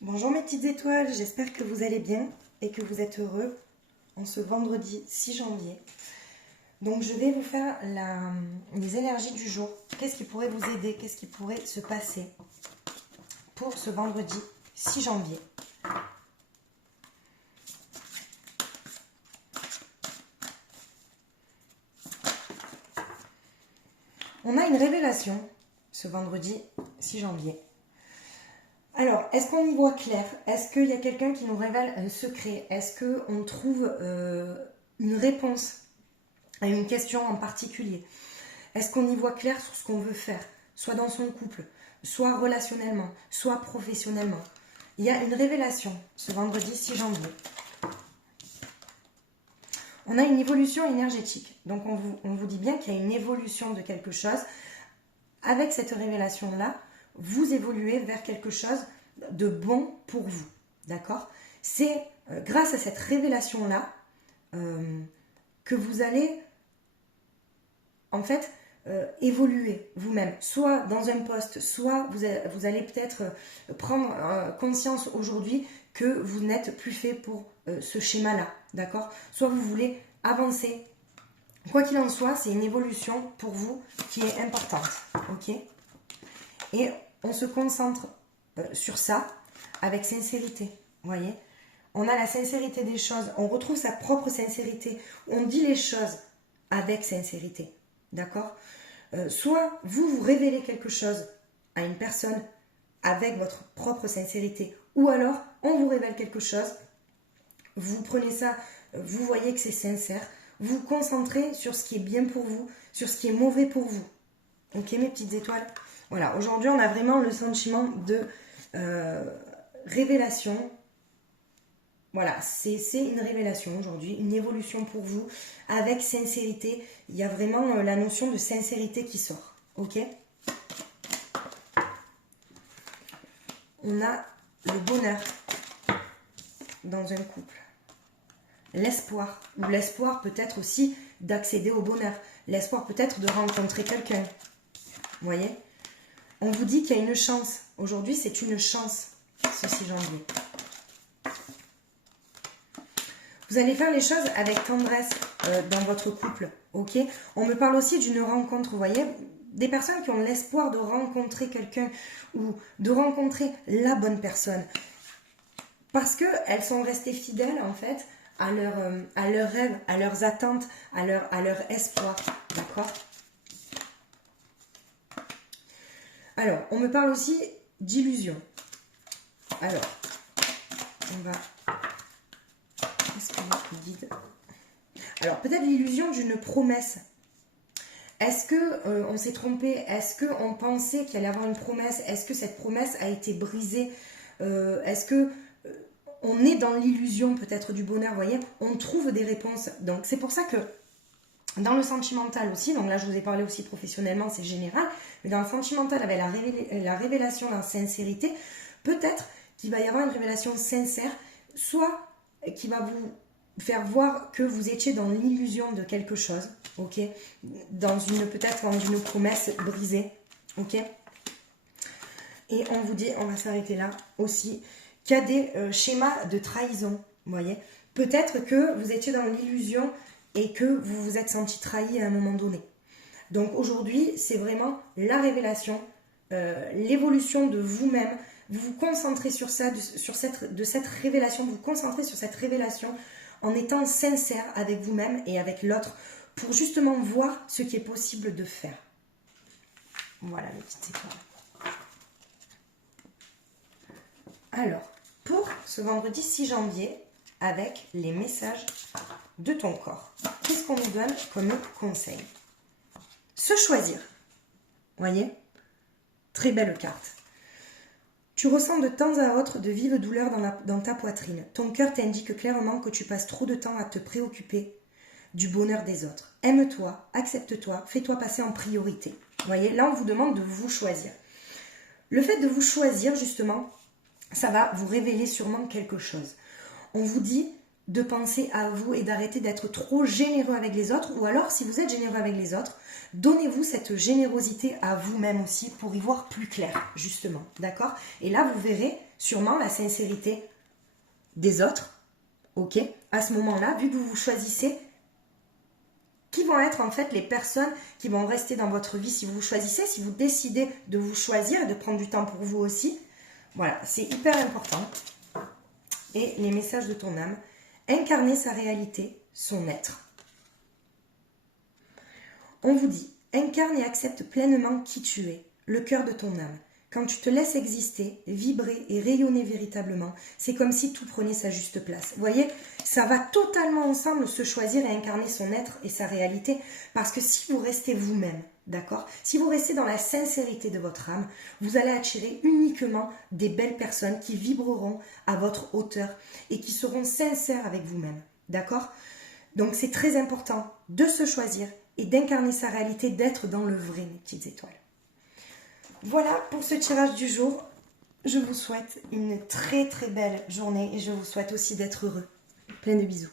Bonjour mes petites étoiles, j'espère que vous allez bien et que vous êtes heureux en ce vendredi 6 janvier. Donc je vais vous faire les énergies du jour. Qu'est-ce qui pourrait vous aider? Qu'est-ce qui pourrait se passer pour ce vendredi 6 janvier? On a une révélation ce vendredi 6 janvier. Alors, est-ce qu'on y voit clair? Est-ce qu'il y a quelqu'un qui nous révèle un secret? Est-ce qu'on trouve une réponse à une question en particulier? Est-ce qu'on y voit clair sur ce qu'on veut faire? Soit dans son couple, soit relationnellement, soit professionnellement. Il y a une révélation ce vendredi 6 janvier. On a une évolution énergétique. Donc on vous dit bien qu'il y a une évolution de quelque chose. Avec cette révélation-là, vous évoluez vers quelque chose de bon pour vous. D'accord? C'est grâce à cette révélation-là que vous allez en fait évoluer vous-même. Soit dans un poste, soit vous allez peut-être prendre conscience aujourd'hui que vous n'êtes plus fait pour ce schéma-là. D'accord? Soit vous voulez avancer. Quoi qu'il en soit, c'est une évolution pour vous qui est importante. Ok? Et on se concentre sur ça avec sincérité. Vous voyez? On a la sincérité des choses. On retrouve sa propre sincérité. On dit les choses avec sincérité. D'accord? Soit vous révélez quelque chose à une personne avec votre propre sincérité. Ou alors, on vous révèle quelque chose. Vous prenez ça, vous voyez que c'est sincère. Vous vous concentrez sur ce qui est bien pour vous, sur ce qui est mauvais pour vous. Ok, mes petites étoiles? Voilà, aujourd'hui, on a vraiment le sentiment de révélation. Voilà, c'est une révélation aujourd'hui, une évolution pour vous, avec sincérité. Il y a vraiment la notion de sincérité qui sort. Ok? On a le bonheur dans un couple. L'espoir, ou l'espoir peut-être aussi d'accéder au bonheur. L'espoir peut-être de rencontrer quelqu'un. Vous voyez? On vous dit qu'il y a une chance. Aujourd'hui, c'est une chance, ce 6 janvier. Vous allez faire les choses avec tendresse dans votre couple. Ok? On me parle aussi d'une rencontre, vous voyez? Des personnes qui ont l'espoir de rencontrer quelqu'un ou de rencontrer la bonne personne. Parce qu'elles sont restées fidèles, en fait, à leurs rêves, à leurs attentes, à leur espoir. D'accord? Alors, on me parle aussi d'illusion. Alors, on va... Qu'est-ce qu'on guide? Alors, peut-être l'illusion d'une promesse. Est-ce qu'on s'est trompé? Est-ce qu'on pensait qu'il allait y avoir une promesse? Est-ce que cette promesse a été brisée? Est-ce que on est dans l'illusion peut-être du bonheur? Vous voyez, on trouve des réponses. Donc, c'est pour ça que dans le sentimental aussi, donc là je vous ai parlé aussi professionnellement, c'est général, mais dans le sentimental avec la révélation en sincérité, peut-être qu'il va y avoir une révélation sincère, soit qui va vous faire voir que vous étiez dans l'illusion de quelque chose, ok, peut-être dans une promesse brisée, ok. Et on vous dit, on va s'arrêter là aussi, qu'il y a des schémas de trahison, vous voyez. Peut-être que vous étiez dans l'illusion et que vous vous êtes senti trahi à un moment donné. Donc aujourd'hui, c'est vraiment la révélation, l'évolution de vous-même. Vous vous concentrez sur ça, de cette révélation, vous vous concentrez sur cette révélation en étant sincère avec vous-même et avec l'autre pour justement voir ce qui est possible de faire. Voilà mes petites étoiles. Alors, pour ce vendredi 6 janvier, avec les messages de ton corps, qu'est-ce qu'on nous donne comme conseil? Se choisir. Voyez? Très belle carte. Tu ressens de temps à autre de vives douleurs dans ta poitrine. Ton cœur t'indique clairement que tu passes trop de temps à te préoccuper du bonheur des autres. Aime-toi, accepte-toi, fais-toi passer en priorité. Voyez? Là, on vous demande de vous choisir. Le fait de vous choisir, justement, ça va vous révéler sûrement quelque chose. On vous dit de penser à vous et d'arrêter d'être trop généreux avec les autres. Ou alors, si vous êtes généreux avec les autres, donnez-vous cette générosité à vous-même aussi pour y voir plus clair, justement. D'accord? Et là, vous verrez sûrement la sincérité des autres. Ok? À ce moment-là, vu que vous vous choisissez, qui vont être en fait les personnes qui vont rester dans votre vie si vous vous choisissez, si vous décidez de vous choisir et de prendre du temps pour vous aussi. Voilà, c'est hyper important. Et les messages de ton âme. Incarner sa réalité, son être. On vous dit, incarne et accepte pleinement qui tu es, le cœur de ton âme. Quand tu te laisses exister, vibrer et rayonner véritablement, c'est comme si tout prenait sa juste place. Vous voyez, ça va totalement ensemble se choisir et incarner son être et sa réalité, parce que si vous restez vous-même, d'accord? Si vous restez dans la sincérité de votre âme, vous allez attirer uniquement des belles personnes qui vibreront à votre hauteur et qui seront sincères avec vous-même, d'accord? Donc c'est très important de se choisir et d'incarner sa réalité, d'être dans le vrai, mes petites étoiles. Voilà pour ce tirage du jour. Je vous souhaite une très très belle journée et je vous souhaite aussi d'être heureux. Plein de bisous.